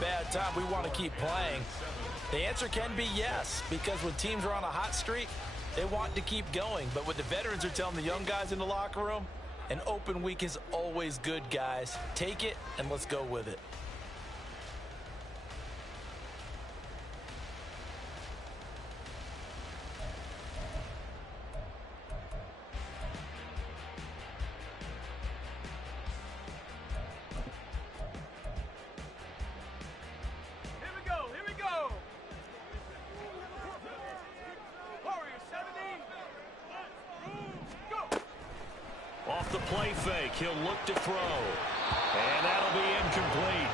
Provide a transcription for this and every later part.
bad time, we want to keep playing? The answer can be yes, because when teams are on a hot streak, they want to keep going. But what the veterans are telling the young guys in the locker room, an open week is always good, guys. Take it, and let's go with it. Off the play fake, he'll look to throw. And that'll be incomplete.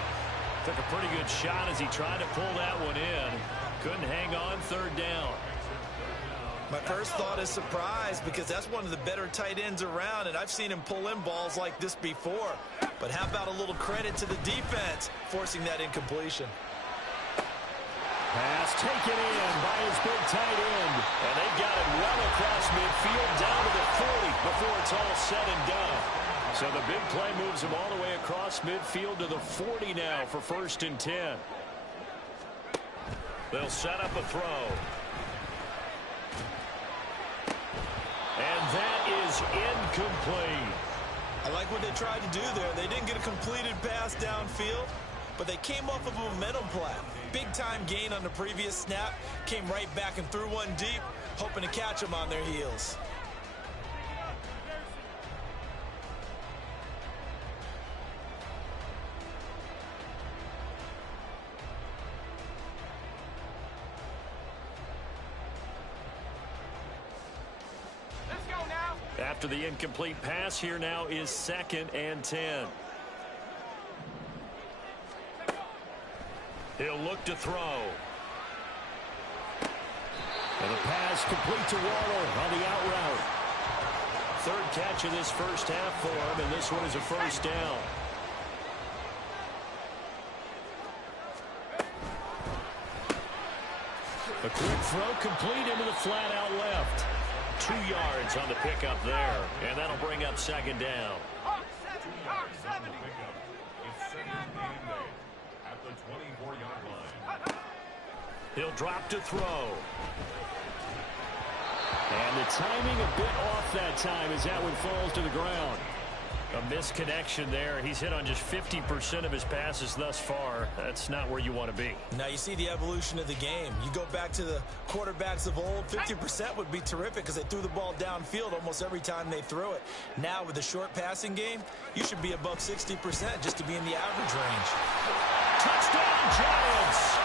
Took a pretty good shot as he tried to pull that one in. Couldn't hang on, third down. My first thought is surprise, because that's one of the better tight ends around, and I've seen him pull in balls like this before. But how about a little credit to the defense forcing that incompletion? Pass taken in by his big tight end. And they've got it well across midfield down to the 40 before it's all said and done. So the big play moves him all the way across midfield to the 40 now for 1st and 10. They'll set up a throw. And that is incomplete. I like what they tried to do there. They didn't get a completed pass downfield, but they came off of a momentum play. Big-time gain on the previous snap, came right back and threw one deep, hoping to catch them on their heels. Let's go now. After the incomplete pass, here now is 2nd and 10. He'll look to throw. And the pass complete to Waddle on the out route. 3rd catch of this first half for him, and this one is a 1st down. A quick throw complete into the flat out left. 2 yards on the pickup there, and that'll bring up 2nd down. Hawk 70. He'll drop to throw. And the timing a bit off that time as that one falls to the ground. A misconnection there. He's hit on just 50% of his passes thus far. That's not where you want to be. Now you see the evolution of the game. You go back to the quarterbacks of old, 50% would be terrific because they threw the ball downfield almost every time they threw it. Now with the short passing game, you should be above 60% just to be in the average range. Touchdown, Giants!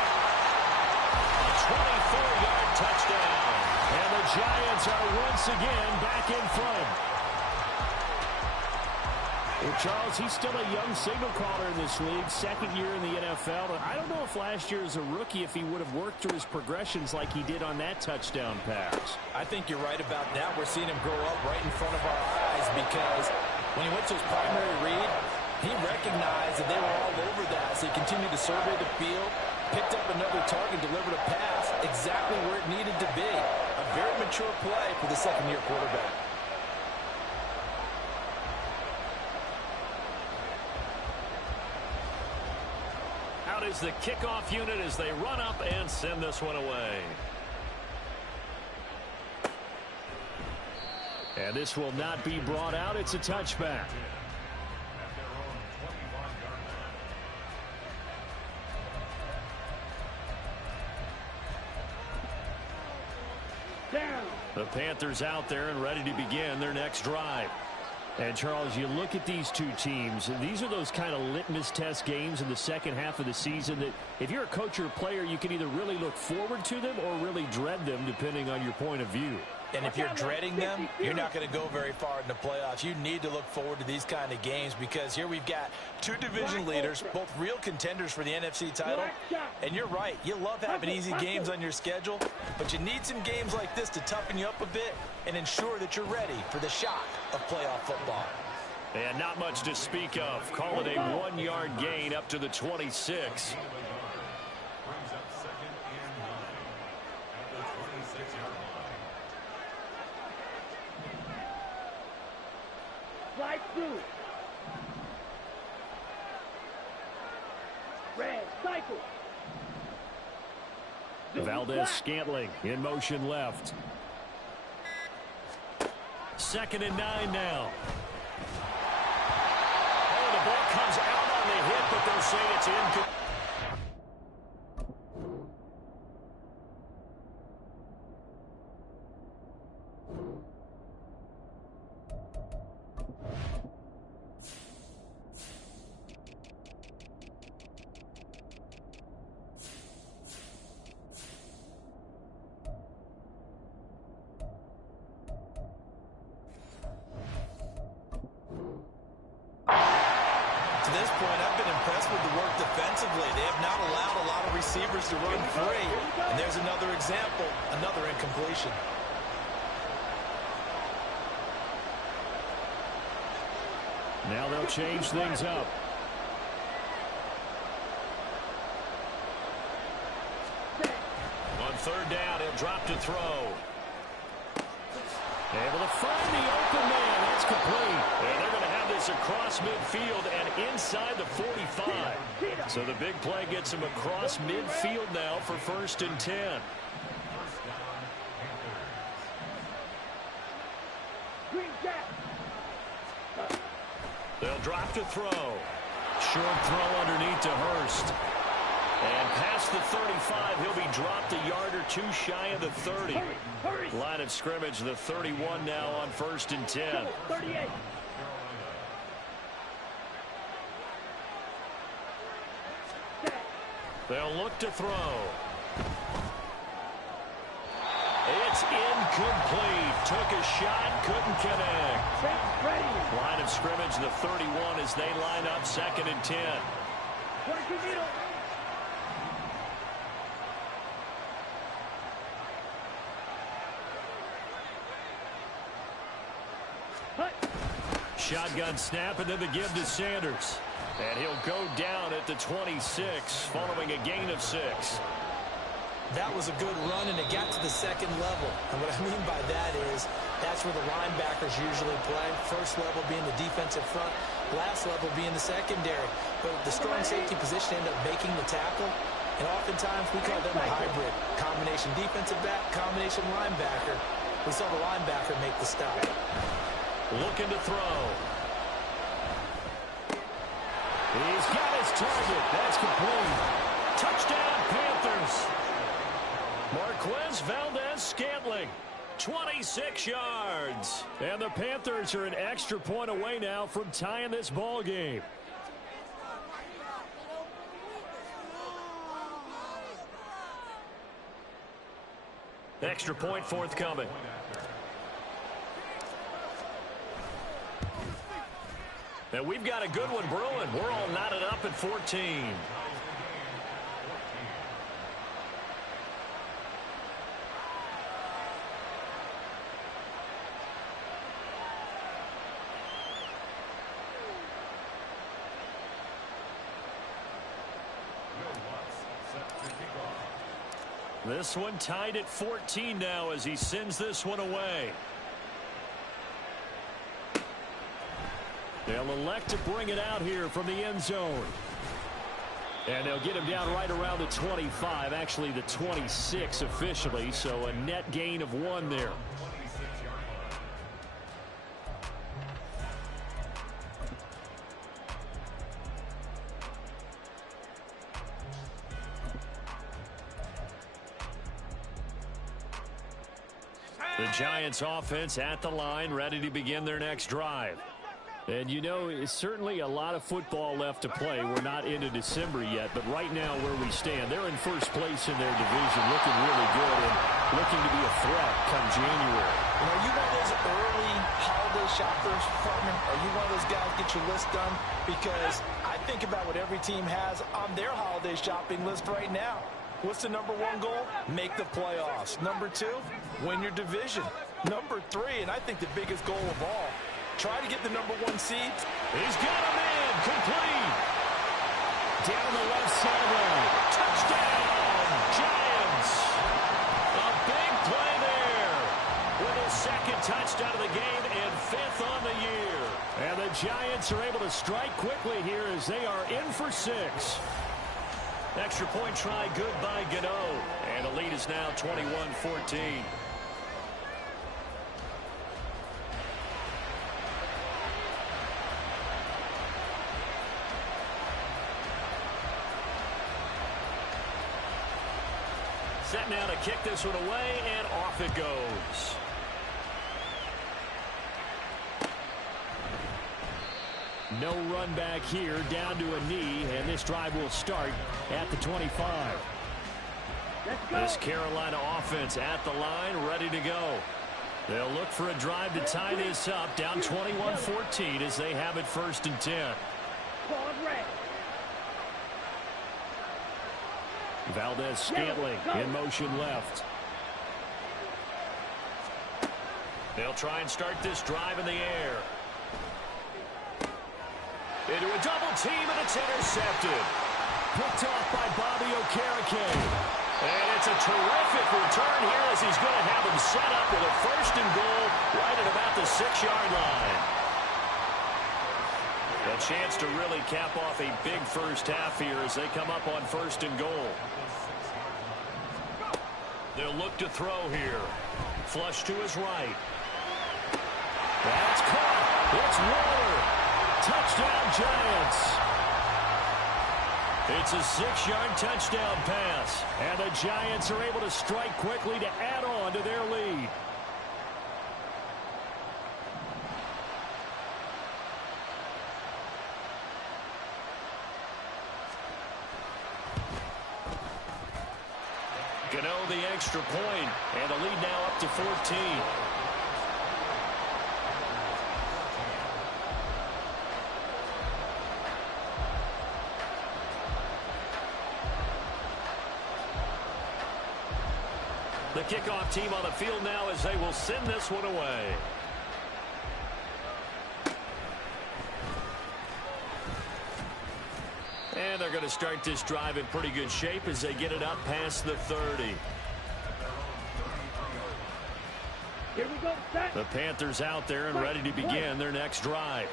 A 24-yard touchdown. And the Giants are once again back in front. Well, Charles, he's still a young signal caller in this league, 2nd year in the NFL. I don't know if last year as a rookie, if he would have worked through his progressions like he did on that touchdown pass. I think you're right about that. We're seeing him grow up right in front of our eyes because when he went to his primary read, he recognized that they were all over that. So he continued to survey the field, picked up another target, delivered a pass exactly where it needed to be. A very mature play for the 2nd-year quarterback. Out is the kickoff unit as they run up and send this one away. And this will not be brought out. It's a touchback. The Panthers out there and ready to begin their next drive. And, Charles, you look at these two teams, these are those kind of litmus test games in the second half of the season that if you're a coach or a player, you can either really look forward to them or really dread them, depending on your point of view. And if you're dreading them, you're not going to go very far in the playoffs. You need to look forward to these kind of games because here we've got two division leaders, both real contenders for the NFC title. And you're right, you love having easy games on your schedule, but you need some games like this to toughen you up a bit and ensure that you're ready for the shock of playoff football. And not much to speak of. Call it a 1-yard gain up to the 26. Valdez-Scantling in motion left. 2nd and 9 now. Oh, the ball comes out on the hit, but they'll say it's incomplete. To this point, I've been impressed with the work defensively. They have not allowed a lot of receivers to run free. And there's another example, another incompletion. Now they'll change things up. On 3rd down, he'll drop to throw. Able to find the open man. That's complete. And they're going to have this across midfield and inside the 45. So the big play gets him across midfield now for 1st and 10. They'll drop to throw. Short throw underneath to Hurst. And past the 35, he'll be dropped a yard or two shy of the 30. Line of scrimmage, the 31 now on 1st and 10. They'll look to throw. It's incomplete. Took a shot, couldn't connect. Line of scrimmage, the 31 as they line up 2nd and 10. Shotgun snap and then the give to Sanders. And he'll go down at the 26 following a gain of 6. That was a good run, and it got to the 2nd level. And what I mean by that is that's where the linebackers usually play. First level being the defensive front, last level being the secondary. But the strong safety position ended up making the tackle. And oftentimes we call them a hybrid. Combination defensive back, combination linebacker. We saw the linebacker make the stop. Looking to throw. He's got his target. That's complete. Touchdown, Panthers. Marquez Valdez-Scantling, 26 yards. And the Panthers are an extra point away now from tying this ball game. Extra point forthcoming. And we've got a good one brewing. We're all knotted up at 14. This one tied at 14 now as he sends this one away. They'll elect to bring it out here from the end zone. And they'll get him down right around the 25, actually the 26 officially, so a net gain of 1 there. The Giants offense at the line, ready to begin their next drive. And, you know, it's certainly a lot of football left to play. We're not into December yet, but right now where we stand, they're in first place in their division, looking really good and looking to be a threat come January. And are you one of those early holiday shoppers, partner? Are you one of those guys get your list done? Because I think about what every team has on their holiday shopping list right now. What's the number 1 goal? Make the playoffs. Number 2, win your division. Number 3, and I think the biggest goal of all, try to get the number 1 seed. He's got him in. Complete. Down the left sideline. Touchdown, Giants. A big play there. With his 2nd touchdown of the game and 5th on the year. And the Giants are able to strike quickly here as they are in for 6. Extra point try good by Gano. And the lead is now 21-14. Set now to kick this one away, and off it goes. No run back here, down to a knee, and this drive will start at the 25. This Carolina offense at the line, ready to go. They'll look for a drive to tie this up, down 21-14 as they have it 1st and 10. Valdez-Scantling in motion left. They'll try and start this drive in the air. Into a double team, and it's intercepted. Picked off by Bobby Okereke. And it's a terrific return here as he's going to have him set up with a 1st and goal right at about the 6-yard line. A chance to really cap off a big first half here as they come up on 1st and goal. They'll look to throw here. Flush to his right. That's caught. It's Waller. Touchdown, Giants. It's a 6-yard touchdown pass. And the Giants are able to strike quickly to add on to their lead. Gano the extra point, and the lead now up to 14. The kickoff team on the field now as they will send this one away. And they're going to start this drive in pretty good shape as they get it up past the 30. Here we go, set. The Panthers out there and ready to begin their next drive.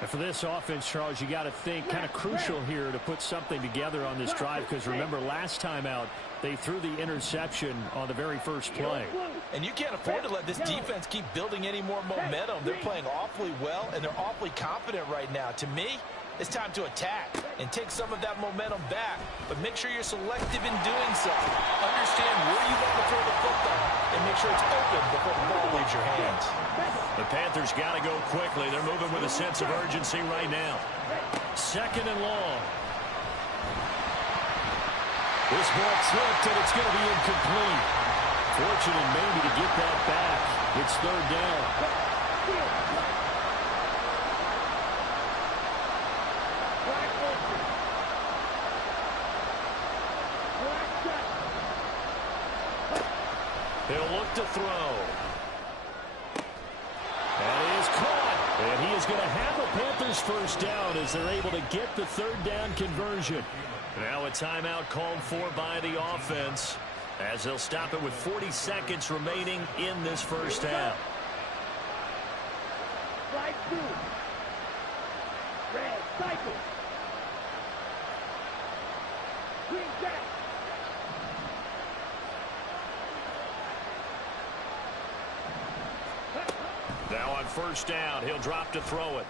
And for this offense, Charles, you got to think kind of crucial here to put something together on this drive, because remember last time out they threw the interception on the very first play. And you can't afford to let this defense keep building any more momentum. They're playing awfully well, and they're awfully confident right now. To me, it's time to attack and take some of that momentum back, but make sure you're selective in doing so. Understand where you want to throw the football and make sure it's open before the ball leaves your hands. The Panthers got to go quickly. They're moving with a sense of urgency right now. 2nd and long. This ball tipped, and it's going to be incomplete. Fortunate maybe to get that back. It's 3rd down. He'll look to throw. That is caught. And he is going to have the Panthers 1st down as they're able to get the 3rd down conversion. Now a timeout called for by the offense as they'll stop it with 40 seconds remaining in this 1st half. Slide 2. Red, cycle. Green jack. Now on 1st down, he'll drop to throw it.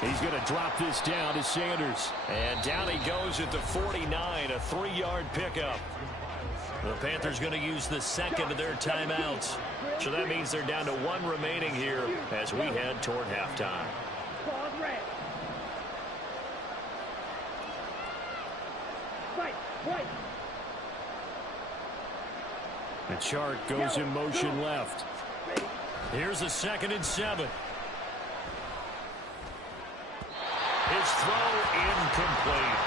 He's going to drop this down to Sanders. And down he goes at the 49, a 3-yard pickup. The Panthers going to use the 2nd of their timeouts. So that means they're down to 1 remaining here as we head toward halftime. The chart goes in motion left. Here's a 2nd and 7. His throw incomplete.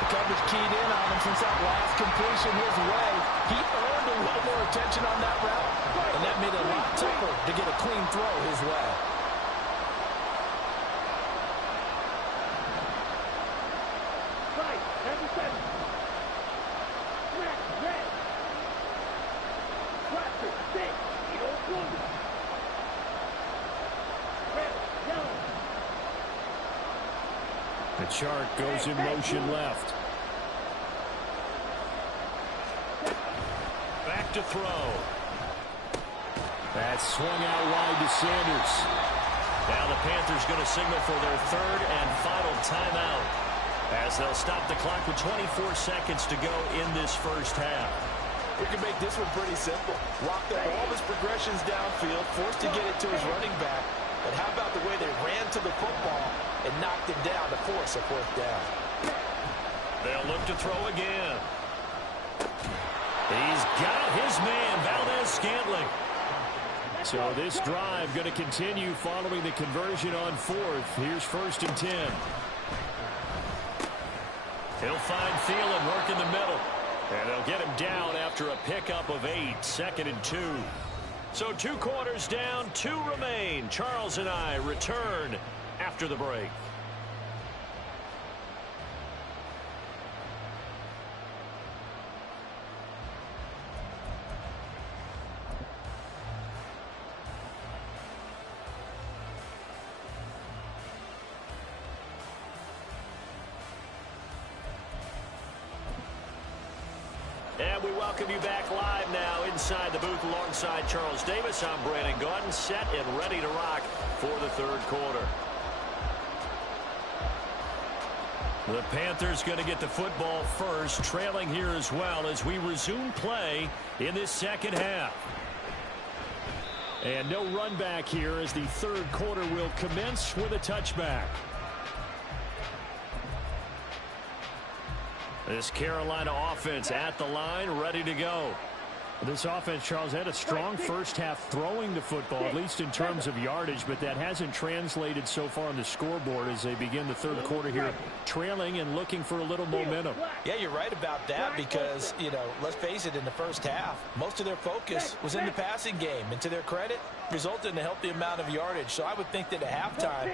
The coverage keyed in on him since that last completion his way. He earned a little more attention on that route, and that made it a lot tougher to get a clean throw his way. Right, 77. Red, red. Cluster, 6. You don't want it. Red, yellow. The chart goes in motion left. look to throw. That's swung out wide to Sanders. Now the Panthers going to signal for their third and final timeout, as they'll stop the clock with 24 seconds to go in this first half. We can make this one pretty simple. Locked up all of his progressions downfield, forced to get it to his running back. But how about the way they ran to the football and knocked him down to force a fourth down? They'll look to throw again. He's got his man, Valdez-Scantling. So this drive going to continue following the conversion on fourth. Here's 1st and 10. He'll find Thielen, work in the middle. And they'll get him down after a pickup of 8, 2nd and 2. So 2 quarters down, 2 remain. Charles and I return after the break. And we welcome you back live now inside the booth alongside Charles Davis. I'm Brandon Gaudin, set and ready to rock for the third quarter. The Panthers going to get the football first, trailing here as well as we resume play in this second half. And no run back here as the third quarter will commence with a touchback. This Carolina offense at the line, ready to go. This offense, Charles, had a strong first half throwing the football, at least in terms of yardage, but that hasn't translated so far on the scoreboard as they begin the third quarter here, trailing and looking for a little momentum. Yeah, you're right about that because, you know, let's face it, in the first half, most of their focus was in the passing game. And to their credit, resulted in a healthy amount of yardage. So I would think that at halftime,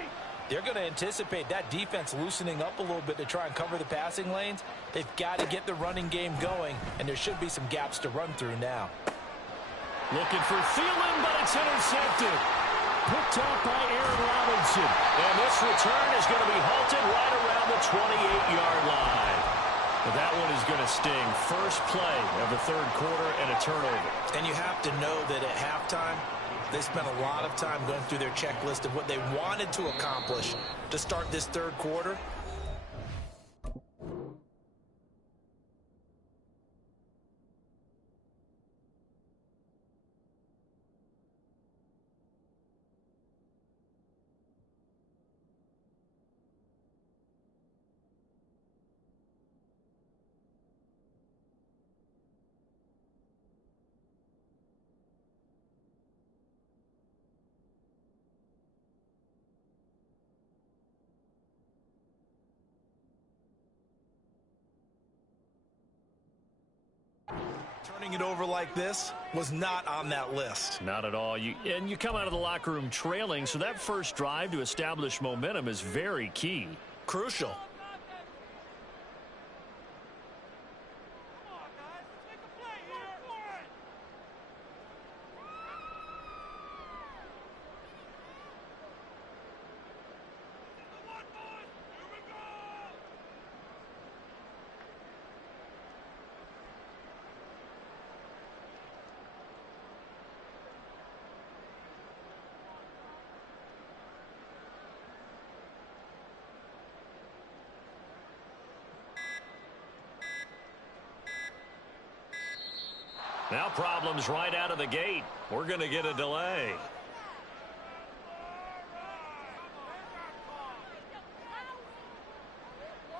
they're going to anticipate that defense loosening up a little bit to try and cover the passing lanes. They've got to get the running game going, and there should be some gaps to run through now. Looking for Thielen, but it's intercepted. Picked off by Aaron Robinson. And this return is going to be halted right around the 28-yard line. But that one is going to sting. First play of the third quarter and a turnover. And you have to know that at halftime, they spent a lot of time going through their checklist of what they wanted to accomplish to start this third quarter. Turning it over like this was not on that list. Not at all. You come out of the locker room trailing, so that first drive to establish momentum is very key. Crucial. Now problems right out of the gate. We're going to get a delay.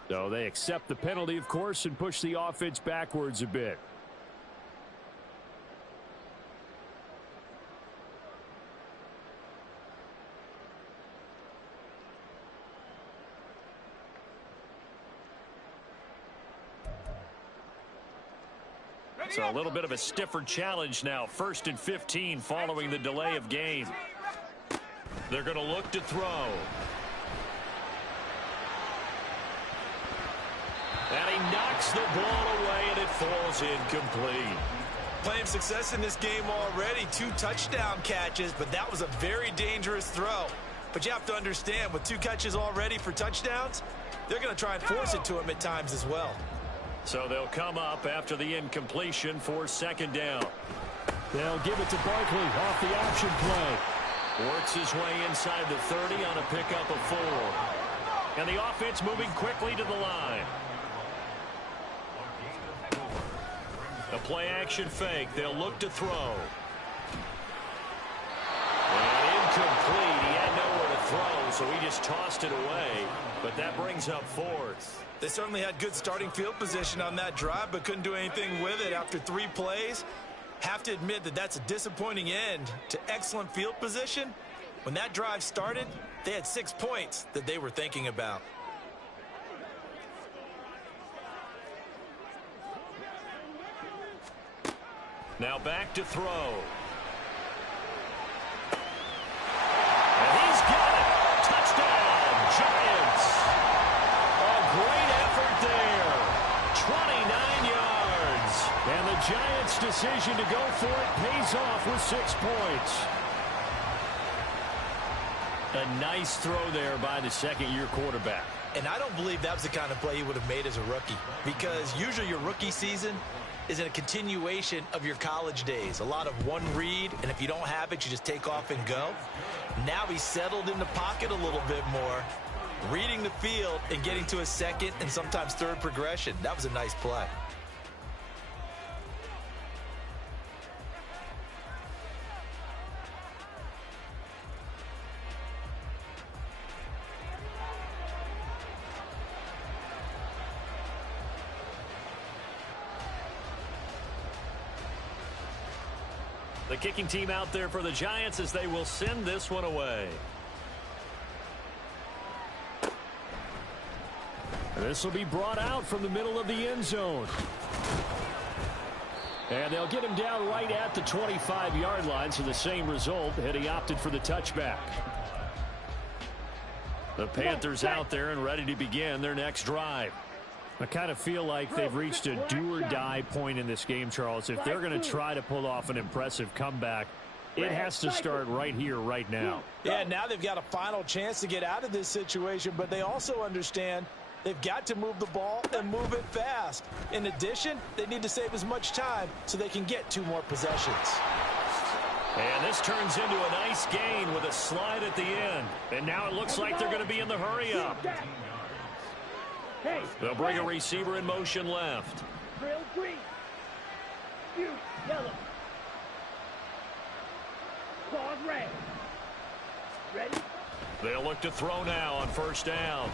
So they accept the penalty, of course, and push the offense backwards a bit. So a little bit of a stiffer challenge now. 1st and 15 following the delay of game. They're going to look to throw. And he knocks the ball away, and it falls incomplete. Playing success in this game already. 2 touchdown catches, but that was a very dangerous throw. But you have to understand, with 2 catches already for touchdowns, they're going to try and force it to him at times as well. So they'll come up after the incompletion for second down. They'll give it to Barkley off the option play. Works his way inside the 30 on a pickup of 4. And the offense moving quickly to the line. A play-action fake. They'll look to throw. And incomplete. He had nowhere to throw, so he just tossed it away. But that brings up 4th. They certainly had good starting field position on that drive, but couldn't do anything with it after 3 plays. Have to admit that that's a disappointing end to excellent field position. When that drive started, they had 6 points that they were thinking about. Now back to throw. And he's got it. Touchdown, Giants. A great effort there. 29 yards. And the Giants' decision to go for it pays off with 6 points. A nice throw there by the second-year quarterback. And I don't believe that was the kind of play he would have made as a rookie, because usually your rookie season is in a continuation of your college days. A lot of one read, and if you don't have it, you just take off and go. Now he's settled in the pocket a little bit more, reading the field and getting to a second and sometimes third progression. That was a nice play. The kicking team out there for the Giants as they will send this one away. This will be brought out from the middle of the end zone. And they'll get him down right at the 25-yard line, so the same result, and he opted for the touchback. The Panthers out there and ready to begin their next drive. I kind of feel like they've reached a do-or-die point in this game, Charles. If they're going to try to pull off an impressive comeback, it has to start right here, right now. Yeah, now they've got a final chance to get out of this situation, but they also understand they've got to move the ball and move it fast. In addition, they need to save as much time so they can get 2 more possessions. And this turns into a nice gain with a slide at the end. And now it looks like they're going to be in the hurry-up. They'll bring a receiver in motion left. Drill green. Shoot yellow. Pause red. Ready? They'll look to throw now on first down.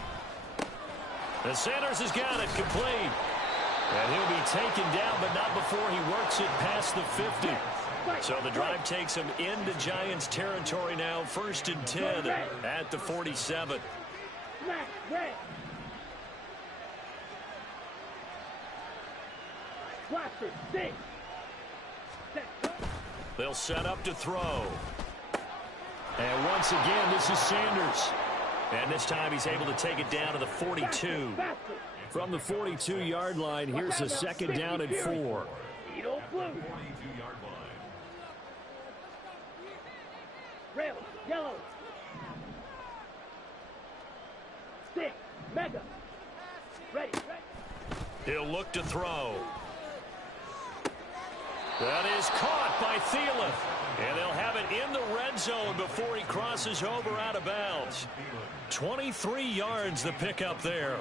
And Sanders has got it complete. And he'll be taken down, but not before he works it past the 50. So the drive takes him into Giants territory now. 1st and 10 at the 47. Smack red. Blaster, 6. They'll set up to throw. And once again, this is Sanders. And this time he's able to take it down to the 42. From the 42-yard line, here's a 2nd down and 4. Rail, yellow. 6, mega. Ready. He'll look to throw. That is caught by Thielen. And they'll have it in the red zone before he crosses over out of bounds. 23 yards the pickup there.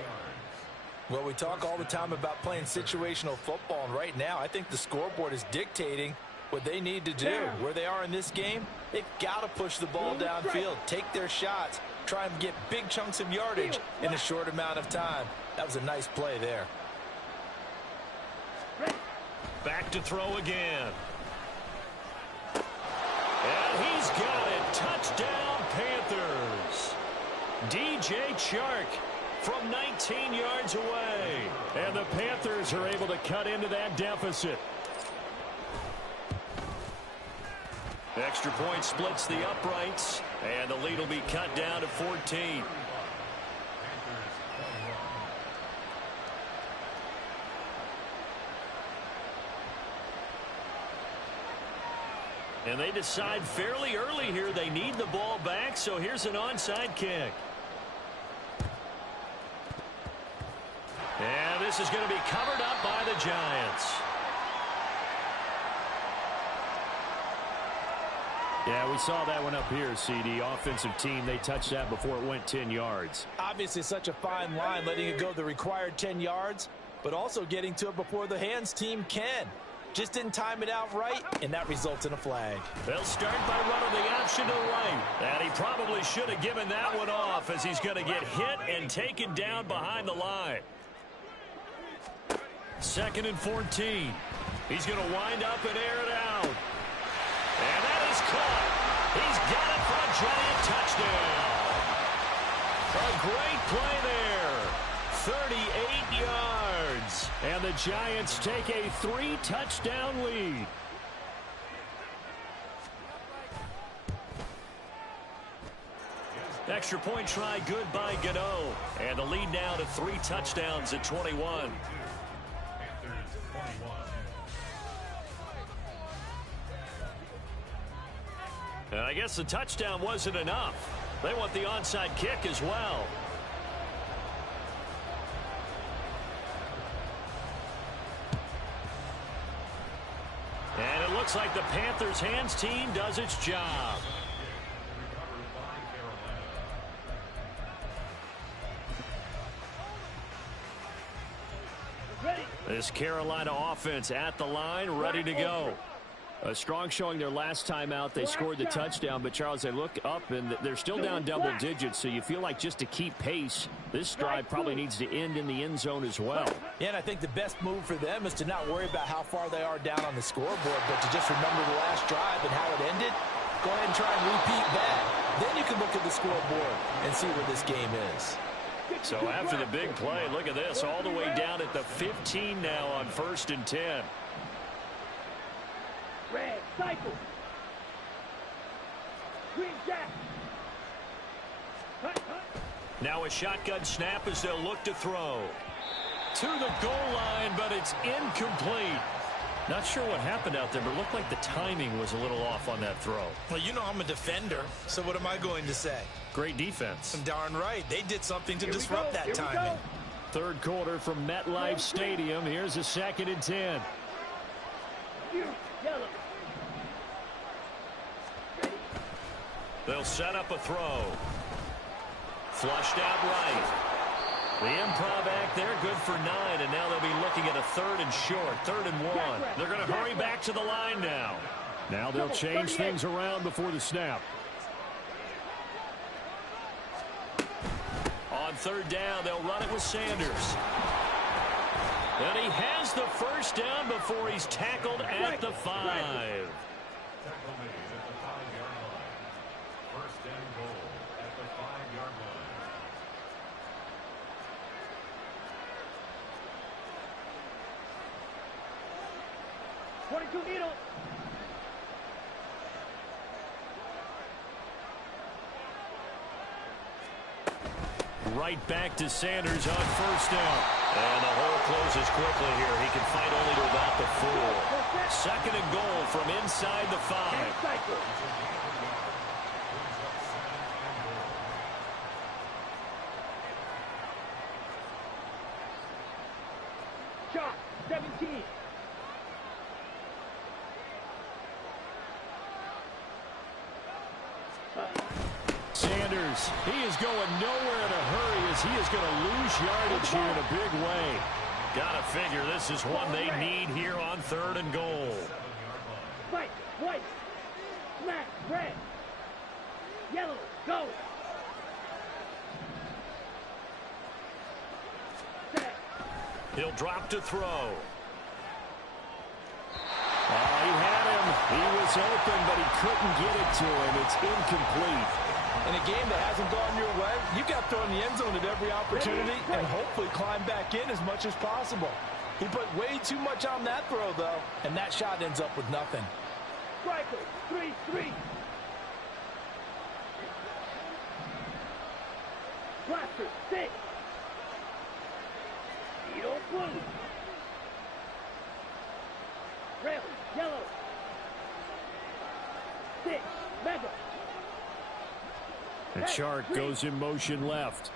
Well, we talk all the time about playing situational football, and right now I think the scoreboard is dictating what they need to do. Where they are in this game, they've got to push the ball downfield, take their shots, try and get big chunks of yardage in a short amount of time. That was a nice play there. Back to throw again. And he's got it. Touchdown, Panthers. DJ Chark from 19 yards away. And the Panthers are able to cut into that deficit. Extra point splits the uprights, and the lead will be cut down to 14. And they decide fairly early here they need the ball back, so here's an onside kick. And this is going to be covered up by the Giants. Yeah, we saw that one up here, CD. Offensive team, they touched that before it went 10 yards. Obviously such a fine line, letting it go the required 10 yards, but also getting to it before the hands team can. Just didn't time it out right, and that results in a flag. They'll start by running the option to the right. And he probably should have given that one off, as he's going to get hit and taken down behind the line. 2nd and 14. He's going to wind up and air it out. And that is caught. He's got it for a Giant touchdown. A great play there. 38 yards. And the Giants take a 3-touchdown lead. Extra point try good by Gano. And the lead now to 3 touchdowns at 21. And I guess the touchdown wasn't enough. They want the onside kick as well. And it looks like the Panthers hands team does its job. This Carolina offense at the line, ready to go. A strong showing their last time out. They scored the touchdown, but, Charles, they look up, and they're still down double digits, so you feel like just to keep pace, this drive probably needs to end in the end zone as well. Yeah, and I think the best move for them is to not worry about how far they are down on the scoreboard, but to just remember the last drive and how it ended. Go ahead and try and repeat that. Then you can look at the scoreboard and see where this game is. So after the big play, look at this, all the way down at the 15 now on 1st and 10. Red cycle. Green jack. Now a shotgun snap as they'll look to throw. To the goal line, but it's incomplete. Not sure what happened out there, but it looked like the timing was a little off on that throw. Well, you know I'm a defender, so what am I going to say? Great defense. I'm darn right. They did something to disrupt that timing. 3rd quarter from MetLife Stadium. Here's a 2nd and 10. Yellow. They'll set up a throw. Flushed out right. The improv act there, good for 9, and now they'll be looking at a 3rd and short, 3rd and 1. They're going to hurry back to the line now. Now they'll change things around before the snap. On 3rd down, they'll run it with Sanders. And he has the 1st down before he's tackled at the 5. 22 needle. Right back to Sanders on 1st down. And the hole closes quickly here. He can fight only to about the 4. 2nd and goal from inside the 5. Shot 17. Sanders, he is going nowhere in a hurry as he is going to lose yardage here in a big way. Gotta figure this is one they need here on 3rd and goal. Fight, white, smack, red, yellow, go. Set. He'll drop to throw. Oh, he had him. He was open, but he couldn't get it to him. It's incomplete. In a game that hasn't gone your way, you've got to throw in the end zone at every opportunity and hopefully climb back in as much as possible. He put way too much on that throw, though, and that shot ends up with nothing. Striker, 3-3. Blaster, 6. Needle, blue. Red, yellow. 6, mega. And Chark goes in motion left.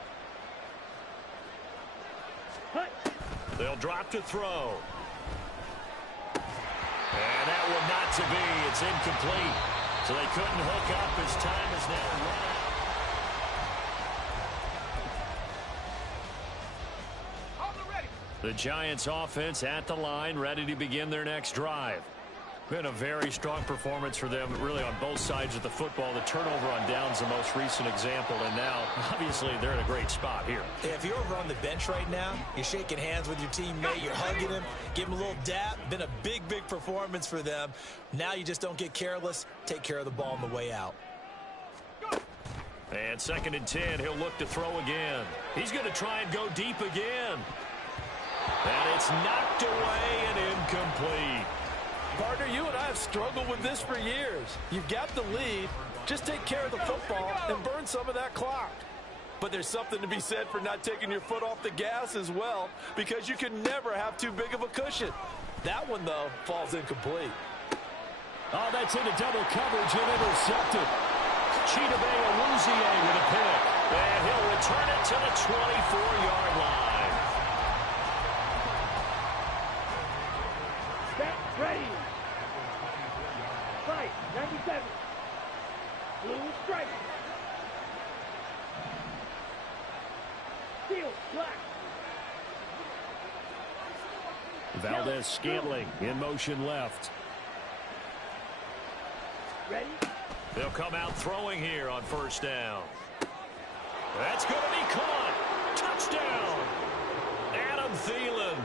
Hut. They'll He'll drop to throw. And that one not to be. It's incomplete. So they couldn't hook up as time is now run out. The Giants offense at the line, ready to begin their next drive. Been a very strong performance for them, really, on both sides of the football. The turnover on downs, the most recent example, and now, obviously, they're in a great spot here. If you're over on the bench right now, you're shaking hands with your teammate, you're hugging him, give him a little dap. Been a big, big performance for them. Now you just don't get careless. Take care of the ball on the way out. And 2nd and 10, he'll look to throw again. He's going to try and go deep again. And it's knocked away and incomplete. Partner, you and I have struggled with this for years. You've got the lead. Just take care of the football and burn some of that clock. But there's something to be said for not taking your foot off the gas as well, because you can never have too big of a cushion. That one, though, falls incomplete. Oh, that's into double coverage and intercepted. Chidobe Awuzie with a pick. And he'll return it to the 24-yard line. Set, ready. Fight, 97. Blue stripe. Steel, black. Valdez-Scantling in motion left. Ready? They'll come out throwing here on 1st down. That's going to be caught. Touchdown. Adam Thielen.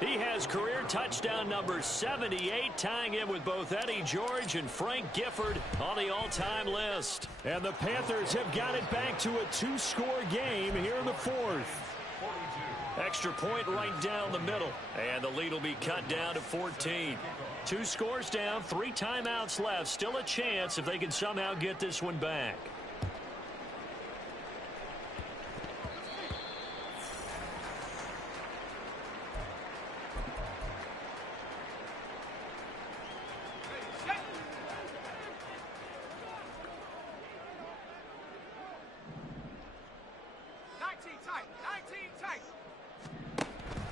He has career touchdown number 78, tying him with both Eddie George and Frank Gifford on the all-time list. And the Panthers have got it back to a 2-score game here in the 4th. Extra point right down the middle. And the lead will be cut down to 14. 2 scores down, 3 timeouts left. Still a chance if they can somehow get this one back.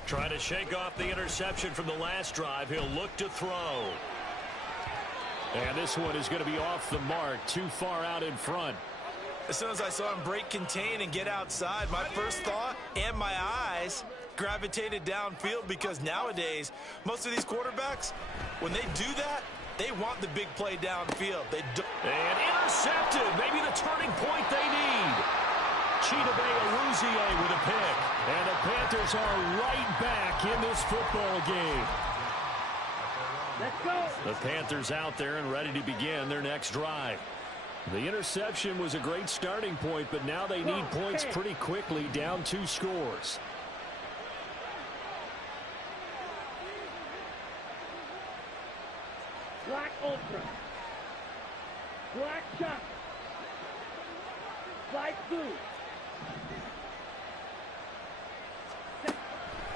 Trying to shake off the interception from the last drive. He'll look to throw. And this one is going to be off the mark, too far out in front. As soon as I saw him break contain and get outside, my first thought and my eyes gravitated downfield, because nowadays, most of these quarterbacks, when they do that, they want the big play downfield. They don't. And intercepted. Maybe the turning point they need. Chidobe Awuzie with a pick. And the Panthers are right back in this football game. Let's go. The Panthers out there and ready to begin their next drive. The interception was a great starting point, but now they need points pretty quickly, down 2 scores. Black Ultra. Black Shot. Light Blue.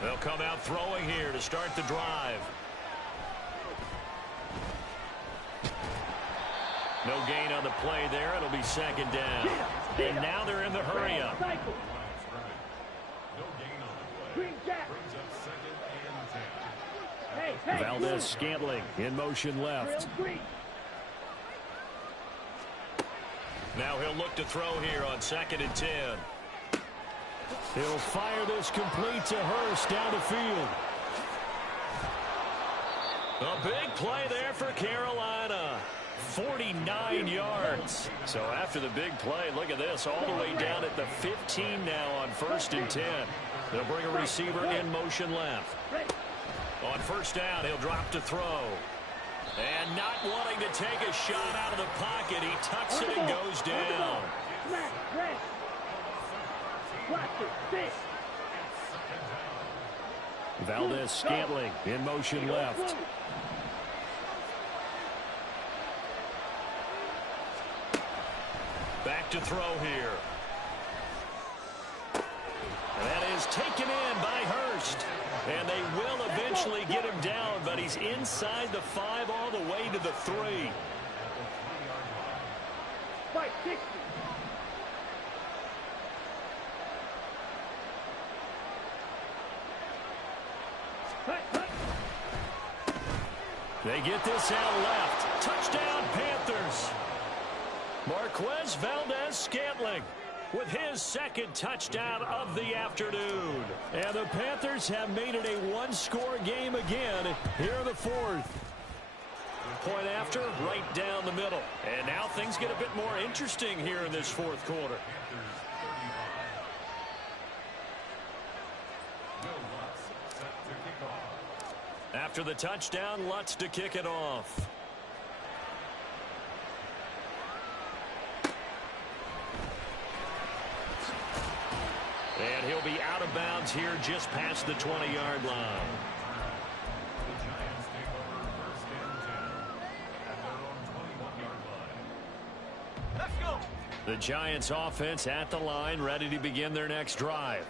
They'll come out throwing here to start the drive. No gain on the play there. It'll be 2nd down. And now they're in the hurry-up. Valdez-Scantling in motion left. Now he'll look to throw here on 2nd and 10. He'll fire this complete to Hurst down the field. A big play there for Carolina. 49 yards. So after the big play, look at this, all the way down at the 15 now on 1st and 10. They'll bring a receiver in motion left. On 1st down, he'll drop to throw. And not wanting to take a shot out of the pocket, he tucks it and goes down. Valdez-Scantling in motion left. Back to throw here. And that is taken in by Hurst. And they will eventually get him down, but he's inside the 5 all the way to the 3. Fight 60. They get this out left. Touchdown, Panthers. Marquez Valdez-Scantling with his second touchdown of the afternoon. And the Panthers have made it a one-score game again here in the fourth. Point after, right down the middle. And now things get a bit more interesting here in this fourth quarter. After the touchdown, Lutz to kick it off. And he'll be out of bounds here just past the 20-yard line. Let's go. The Giants offense at the line, ready to begin their next drive.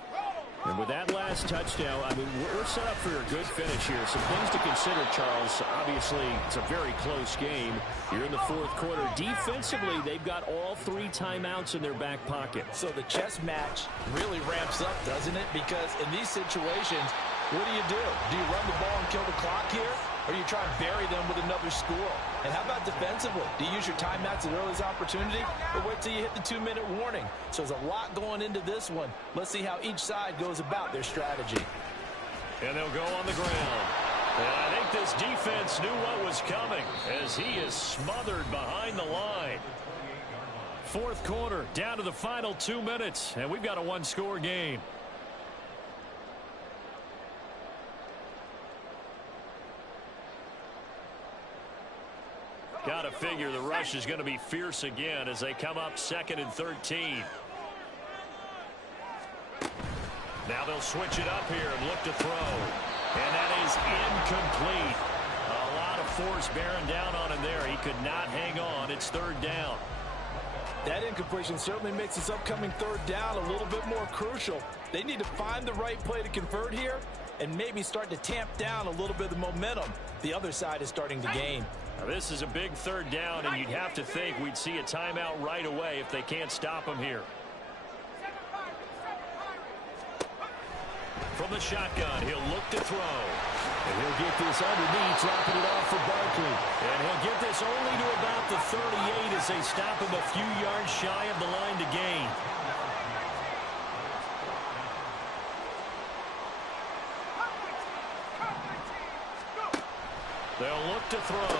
And with that last touchdown, I mean, we're set up for a good finish here. Some things to consider, Charles. Obviously, it's a very close game. You're in the fourth quarter. Defensively, they've got all 3 timeouts in their back pocket. So the chess match really ramps up, doesn't it? Because in these situations, what do? Do you run the ball and kill the clock here? Or do you try and bury them with another score? And how about defensively? Do you use your timeouts at earliest opportunity? Or wait till you hit the 2-minute warning? So there's a lot going into this one. Let's see how each side goes about their strategy. And they'll go on the ground. And I think this defense knew what was coming as he is smothered behind the line. Fourth quarter, down to the final 2 minutes. And we've got a one-score game. Got to figure the rush is going to be fierce again as they come up 2nd and 13. Now they'll switch it up here and look to throw. And that is incomplete. A lot of force bearing down on him there. He could not hang on. It's 3rd down. That incompletion certainly makes this upcoming 3rd down a little bit more crucial. They need to find the right play to convert here and maybe start to tamp down a little bit of the momentum the other side is starting to gain. Now this is a big 3rd down, and you'd have to think we'd see a timeout right away if they can't stop him here. From the shotgun, he'll look to throw. And he'll get this underneath, dropping it off for Barkley. And he'll get this only to about the 38 as they stop him a few yards shy of the line to gain. They'll look to throw.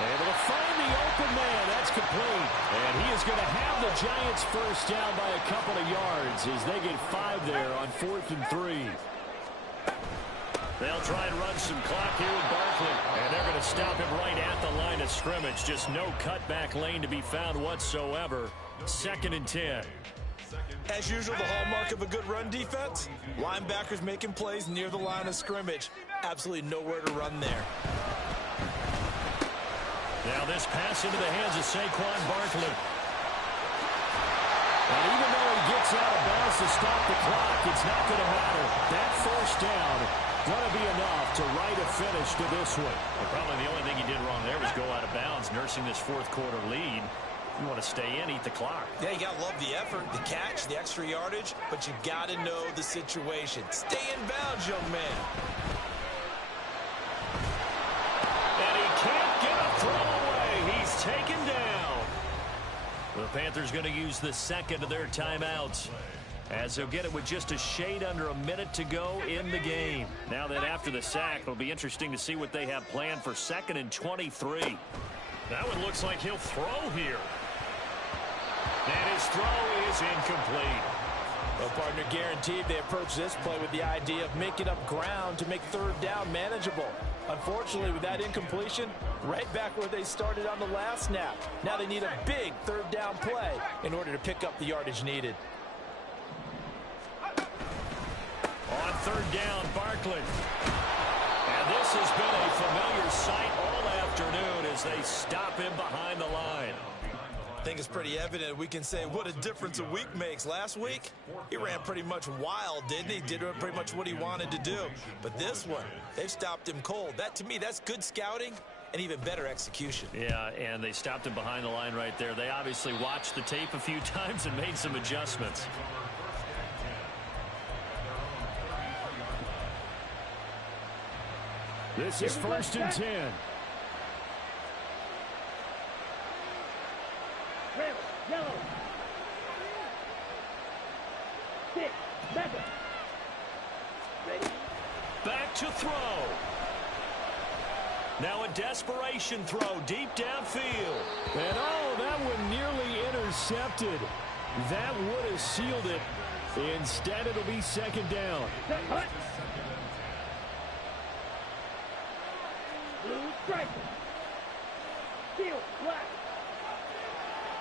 Able to find the open man. That's complete. And he is going to have the Giants first down by a couple of yards as they get 5 there on 4th and 3. They'll try and run some clock here with Barkley. And they're going to stop him right at the line of scrimmage. Just no cutback lane to be found whatsoever. 2nd and 10. As usual, the hallmark of a good run defense, linebackers making plays near the line of scrimmage. Absolutely nowhere to run there. Now this pass into the hands of Saquon Barkley. And even though he gets out of bounds to stop the clock, it's not going to matter. That first down going to be enough to write a finish to this one. Well, probably the only thing he did wrong there was go out of bounds, nursing this fourth quarter lead. You want to stay in, eat the clock. Yeah, you got to love the effort, the catch, the extra yardage, but you got to know the situation. Stay in bounds, young man. And he can't get a throw away. He's taken down. The Panthers going to use the second of their timeouts, as they'll get it with just a shade under a minute to go in the game. Now that after the sack, it'll be interesting to see what they have planned for 2nd and 23. That one looks like he'll throw here. And his throw is incomplete. Well, partner, guaranteed they approach this play with the idea of making up ground to make 3rd down manageable. Unfortunately, with that incompletion, right back where they started on the last snap. Now they need a big 3rd down play in order to pick up the yardage needed. On 3rd down, Barkley. And this has been a familiar sight all afternoon as they stop him behind the line. I think it's pretty evident. We can say what a difference a week makes. Last week, he ran pretty much wild, didn't he? Did pretty much what he wanted to do. But this one, they've stopped him cold. That, to me, that's good scouting and even better execution. Yeah, and they stopped him behind the line right there. They obviously watched the tape a few times and made some adjustments. This is 1st and 10. Red, yellow. 6, 7. Ready? Back to throw. Now a desperation throw deep downfield. And oh, that one nearly intercepted. That would have sealed it. Instead, it'll be 2nd down. Set, hut. Blue striker. Steel, black.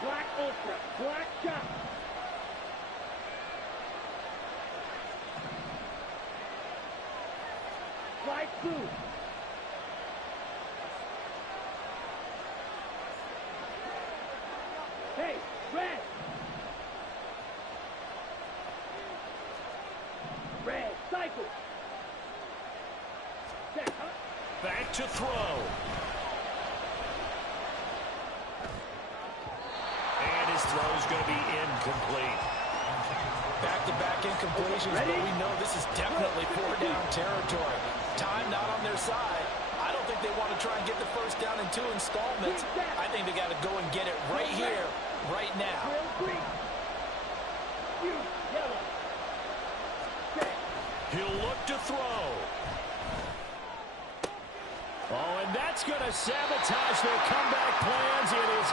Black ultra, black shot. White blue. Hey, red. Red, cycle. Set, hut. Back to throw. And his throw's going to be incomplete. Back-to-back incompletions, but we know this is definitely 4-down territory. Time not on their side. I don't think they want to try and get the first down in 2 installments. I think they got to go and get it right here, right now. Green. You, yellow. Set. He'll look to throw. Oh, and that's going to sabotage their comeback plans. It is